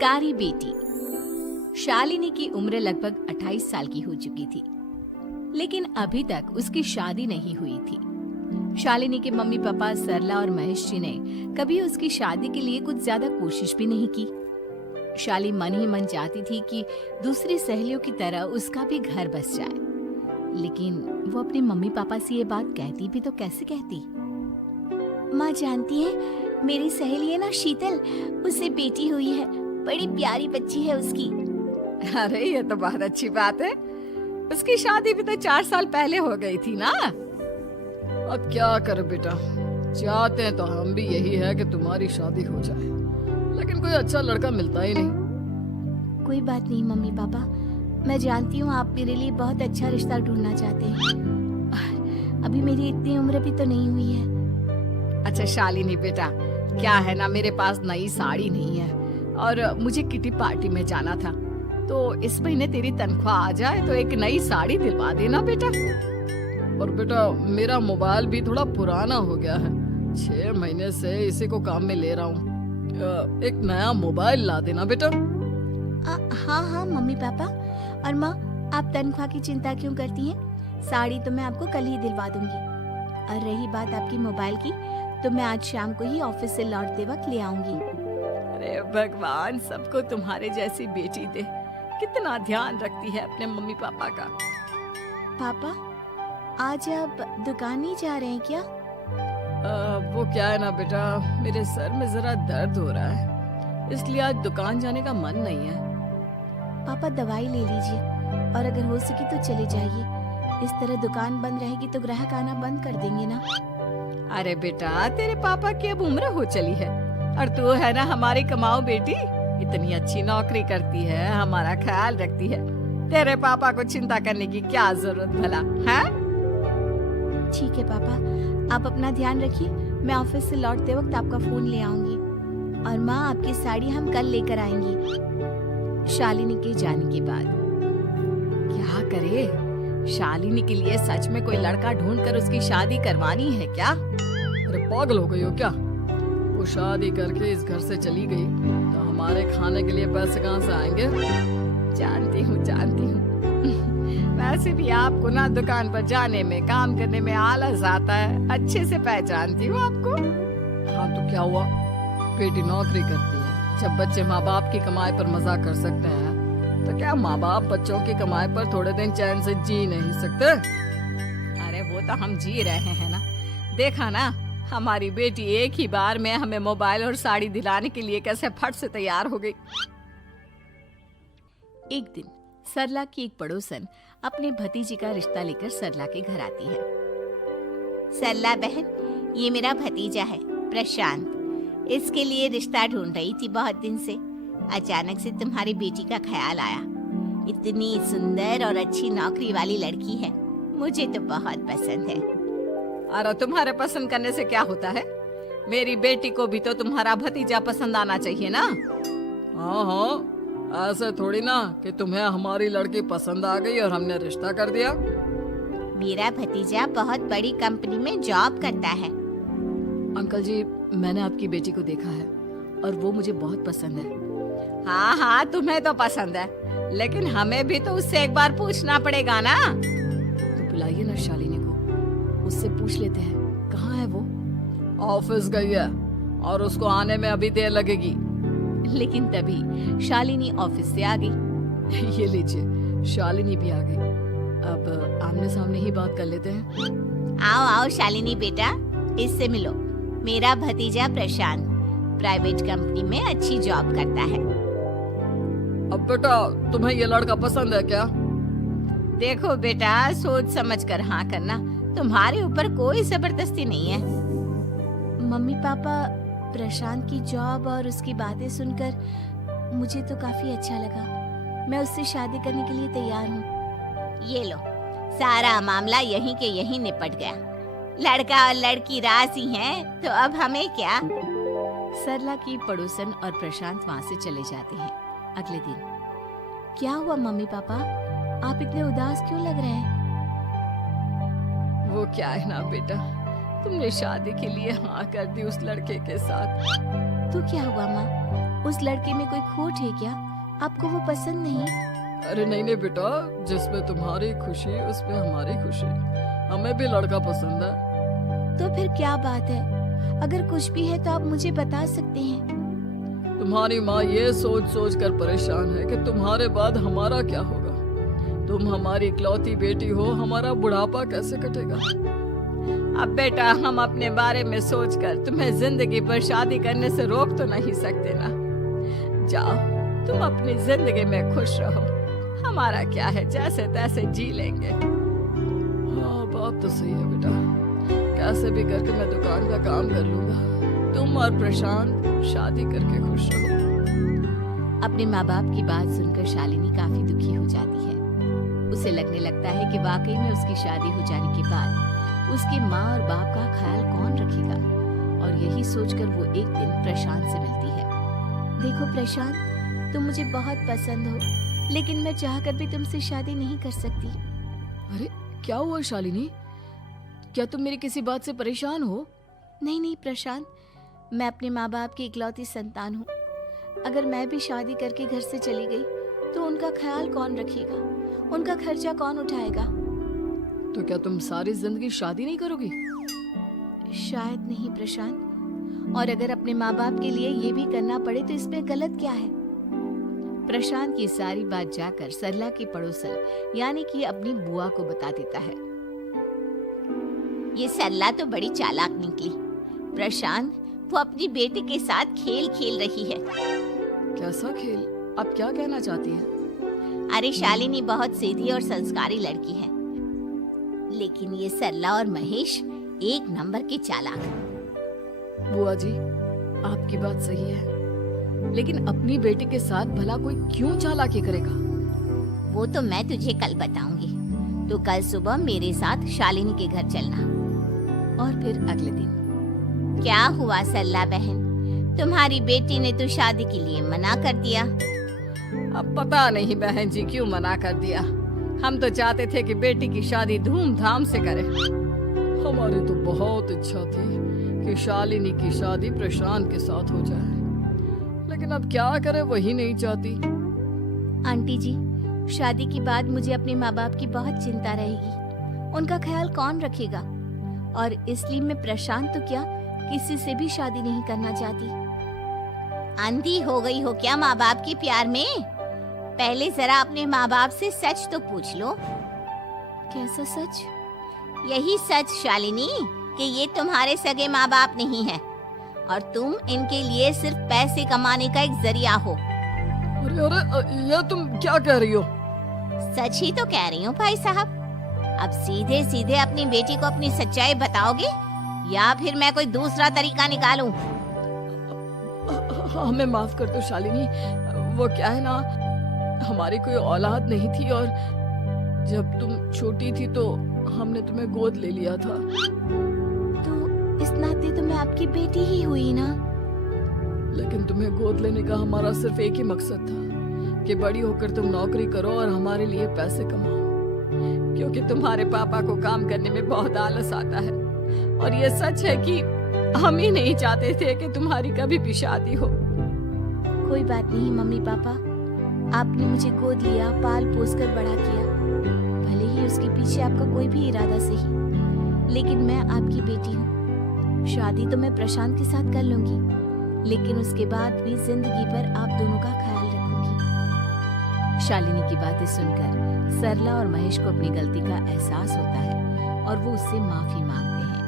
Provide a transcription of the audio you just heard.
सरकारी बेटी। शालिनी की उम्र लगभग 28 साल की हो चुकी थी, लेकिन अभी तक उसकी शादी नहीं हुई थी। शालिनी के मम्मी पापा सरला और महेश जी ने कभी उसकी शादी के लिए कुछ ज्यादा कोशिश भी नहीं की। शाली मन ही मन चाहती थी कि दूसरी सहेलियों की तरह उसका भी घर बस जाए, लेकिन वो अपने मम्मी पापा से ये बात कहती भी तो कैसे कहती। माँ जानती है, मेरी सहेली है ना शीतल, उससे बेटी हुई है, बड़ी प्यारी बच्ची है उसकी। अरे ये तो बहुत अच्छी बात है। उसकी शादी भी तो 4 साल पहले हो गई थी ना। अब क्या करे बेटा, चाहते हैं तो हम भी यही है कि तुम्हारी शादी हो जाए, लेकिन कोई अच्छा लड़का मिलता ही नहीं। कोई बात नहीं मम्मी पापा, मैं जानती हूँ आप मेरे लिए बहुत अच्छा रिश्ता ढूंढना चाहते हैं। अभी मेरी इतनी उम्र भी तो नहीं हुई है। अच्छा शालिनी बेटा, क्या है ना, मेरे पास नई साड़ी नहीं है और मुझे किटी पार्टी में जाना था, तो इस महीने तेरी तनख्वाह आ जाए तो एक नई साड़ी दिलवा देना बेटा। और बेटा मेरा मोबाइल भी थोड़ा पुराना हो गया है, 6 महीने से इसी को काम में ले रहा हूँ। एक नया मोबाइल ला देना बेटा। हाँ हाँ मम्मी पापा। और माँ, आप तनख्वाह की चिंता क्यों करती हैं? साड़ी तो मैं आपको कल ही दिलवा दूंगी। और रही बात आपकी मोबाइल की, तो मैं आज शाम को ही ऑफिस से लौटते वक्त ले आऊंगी। अरे भगवान सबको तुम्हारे जैसी बेटी दे, कितना ध्यान रखती है अपने मम्मी पापा का। पापा, आज आप दुकान नहीं जा रहे हैं क्या? वो क्या है ना बेटा, मेरे सर में जरा दर्द हो रहा है, इसलिए आज दुकान जाने का मन नहीं है। पापा दवाई ले लीजिए, और अगर हो सके तो चले जाइए। इस तरह दुकान बंद रहेगी तो ग्राहक आना बंद कर देंगे ना। अरे बेटा, तेरे पापा की अब उम्र हो चली है और तू है ना हमारी कमाओ बेटी, इतनी अच्छी नौकरी करती है, हमारा ख्याल रखती है, तेरे पापा को चिंता करने की क्या जरूरत भला है? ठीक है पापा, आप अपना ध्यान रखिए। मैं ऑफिस से लौटते वक्त आपका फोन ले आऊंगी। और माँ, आपकी साड़ी हम कल लेकर आएंगी। शालिनी के जाने के बाद क्या करे, शालिनी के लिए सच में कोई लड़का ढूंढकर उसकी शादी करवानी है क्या? अरे पागल हो गई हो क्या? वो शादी करके इस घर से चली गई तो हमारे खाने के लिए पैसे कहाँ से आएंगे? जानती हूँ वैसे भी आपको ना दुकान पर जाने में, काम करने में आलस आता है, अच्छे से पहचानती हूँ आपको। हाँ तो क्या हुआ, बेटी नौकरी करती है, जब बच्चे माँ बाप की कमाई पर मजा कर सकते हैं तो क्या माँ बाप बच्चों की कमाई पर थोड़े दिन चैन से जी नहीं सकते? अरे वो तो हम जी रहे हैं ना, देखा ना हमारी बेटी एक ही बार में हमें मोबाइल और साड़ी दिलाने के लिए कैसे फट से तैयार हो गई। एक दिन सरला की एक पड़ोसन अपने भतीजी का रिश्ता लेकर सरला के घर आती है। सरला बहन, ये मेरा भतीजा है प्रशांत, इसके लिए रिश्ता ढूंढ रही थी बहुत दिन से। अचानक से तुम्हारी बेटी का ख्याल आया। इतनी सुंदर और अच्छी नौकरी वाली लड़की है, मुझे तो बहुत पसंद है। अरे तुम्हारे पसंद करने से क्या होता है, मेरी बेटी को भी तो तुम्हारा भतीजा पसंद आना चाहिए ना। हाँ, ऐसे थोड़ी ना कि तुम्हें हमारी लड़की पसंद आ गई और हमने रिश्ता कर दिया। मेरा भतीजा बहुत बड़ी कंपनी में जॉब करता है। अंकल जी, मैंने आपकी बेटी को देखा है और वो मुझे बहुत पसंद है। हाँ, तुम्हें तो पसंद है, लेकिन हमें भी तो उससे एक बार पूछना पड़ेगा ना। तो बुलाइए ना शालिनी को, उससे पूछ लेते हैं कहाँ है वो। ऑफिस गई है और उसको आने में अभी देर लगेगी। लेकिन तभी शालिनी ऑफिस से आ गई। ये लीजिए, शालिनी भी आ गई। अब आमने सामने ही बात कर लेते हैं। आओ आओ शालिनी बेटा, इससे मिलो। मेरा भतीजा प्रशांत प्राइवेट कंपनी में अच्छी जॉब करता है। अब बेटा, तुम्हें ये लड़का पसंद है क्या? देखो बेटा, सोच समझ कर हाँ करना, तुम्हारे ऊपर कोई जबरदस्ती नहीं है। मम्मी पापा, प्रशांत की जॉब और उसकी बातें सुनकर मुझे तो काफी अच्छा लगा। मैं उससे शादी करने के लिए तैयार हूँ। ये लो, सारा मामला यहीं के यहीं निपट गया। लड़का और लड़की राजी हैं, तो अब हमें क्या। सरला की पड़ोसन और प्रशांत वहाँ से चले जाते हैं। अगले दिन, क्या हुआ मम्मी पापा, आप इतने उदास क्यों लग रहे हैं? वो क्या है ना बेटा, तुमने शादी के लिए हाँ कर दी उस लड़के के साथ। तो क्या हुआ माँ, उस लड़के में कोई खोट है क्या? आपको वो पसंद नहीं? अरे नहीं नहीं बेटा, जिसमें तुम्हारी खुशी उसमें हमारी खुशी। हमें भी लड़का पसंद है। तो फिर क्या बात है? अगर कुछ भी है तो आप मुझे बता सकते हैं। तुम्हारी माँ ये सोच सोच कर परेशान है कि तुम्हारे बाद हमारा क्या होगा। तुम हमारी इकलौती बेटी हो, हमारा बुढ़ापा कैसे कटेगा। अब बेटा, हम अपने बारे में सोचकर तुम्हें जिंदगी पर शादी करने से रोक तो नहीं सकते ना। जाओ, तुम अपनी जिंदगी में खुश रहो, हमारा क्या है, जैसे तैसे जी लेंगे। हाँ बात तो सही है बेटा, कैसे भी करके मैं दुकान का काम कर लूंगा। तुम और प्रशांत शादी करके खुश रहो। अपने माँ बाप की बात सुनकर शालिनी काफी दुखी हो जाती है। उसे लगने लगता है कि वाकई में उसकी शादी हो जाने के बाद उसकी माँ और बाप का ख्याल कौन रखेगा, और यही सोचकर वो एक दिन प्रशांत से मिलती है। देखो प्रशांत, तुम मुझे बहुत पसंद हो, लेकिन मैं चाहकर भी तुमसे शादी नहीं कर सकती। अरे क्या हुआ शालिनी, क्या तुम मेरी किसी बात से परेशान हो? नहीं नहीं प्रशांत, मैं अपने माँ बाप की इकलौती संतान हूँ। अगर मैं भी शादी करके घर से चली गई तो उनका ख्याल कौन रखेगा, उनका खर्चा कौन उठाएगा? तो क्या तुम सारी जिंदगी शादी नहीं करोगी? शायद नहीं प्रशांत, और अगर अपने माँ बाप के लिए ये भी करना पड़े तो इसमें गलत क्या है? प्रशांत की सारी बात जाकर सरला की पड़ोसन यानी कि अपनी बुआ को बता देता है। ये सरला तो बड़ी चालाक निकली। प्रशांत, वो अपनी बेटी के साथ खेल खेल रही है। कैसा खेल? आप क्या कहना चाहती हैं? अरे शालिनी बहुत सीधी और संस्कारी लड़की है, लेकिन ये सरला और महेश एक नंबर के चालाक। बुआ जी, आपकी बात सही है, लेकिन अपनी बेटी के साथ भला कोई क्यों चालाकी करेगा? वो तो मैं तुझे कल बताऊंगी। तो कल सुबह मेरे साथ शालिनी के घर चलना। और फिर अगले दिन। क्या हुआ सरला बहन, तुम्हारी बेटी ने तो शादी के लिए मना कर दिया। अब पता नहीं बहन जी क्यों मना कर दिया। हम तो चाहते थे कि बेटी की शादी धूमधाम से करें। हमारी तो बहुत इच्छा थी कि शालिनी की शादी प्रशांत के साथ हो जाए, लेकिन अब क्या करें, वही नहीं चाहती। आंटी जी, शादी के बाद मुझे अपने माँ बाप की बहुत चिंता रहेगी। उनका ख्याल कौन रखेगा? और इसलिए मैं प्रशांत तो क्या, किसी से भी शादी नहीं करना चाहती। अंधी हो गई हो क्या माँ बाप के प्यार में? पहले जरा अपने माँ बाप से सच तो पूछ लो। कैसा सच? यही सच शालिनी, कि ये तुम्हारे सगे माँ बाप नहीं है और तुम इनके लिए सिर्फ पैसे कमाने का एक जरिया हो। अरे अरे, ये तुम क्या कह रही हो? सच ही तो कह रही हूँ भाई साहब। अब सीधे सीधे अपनी बेटी को अपनी सच्चाई बताओगे या फिर मैं कोई दूसरा तरीका निकालूं? हमें माफ कर दो शालिनी, वो क्या है ना, हमारी कोई औलाद नहीं थी और जब तुम छोटी थी तो हमने तुम्हें गोद ले लिया था। तो इस नाते तो मैं आपकी बेटी ही हुई ना। लेकिन तुम्हें गोद लेने का हमारा सिर्फ एक ही मकसद था कि बड़ी होकर तुम नौकरी करो और हमारे लिए पैसे कमाओ, क्योंकि तुम्हारे पापा को काम करने में बहुत आलस आता है। और ये सच है कि हम ही नहीं चाहते थे कि तुम्हारी कभी भी शादी हो। कोई बात नहीं मम्मी पापा, आपने मुझे गोद लिया, पाल पोस कर बड़ा किया। भले ही उसके पीछे आपका कोई भी इरादा सही, लेकिन मैं आपकी बेटी हूँ। शादी तो मैं प्रशांत के साथ कर लूंगी, लेकिन उसके बाद भी जिंदगी भर आप दोनों का ख्याल रखूंगी। शालिनी की बातें सुनकर सरला और महेश को अपनी गलती का एहसास होता है और वो उससे माफी मांगते हैं।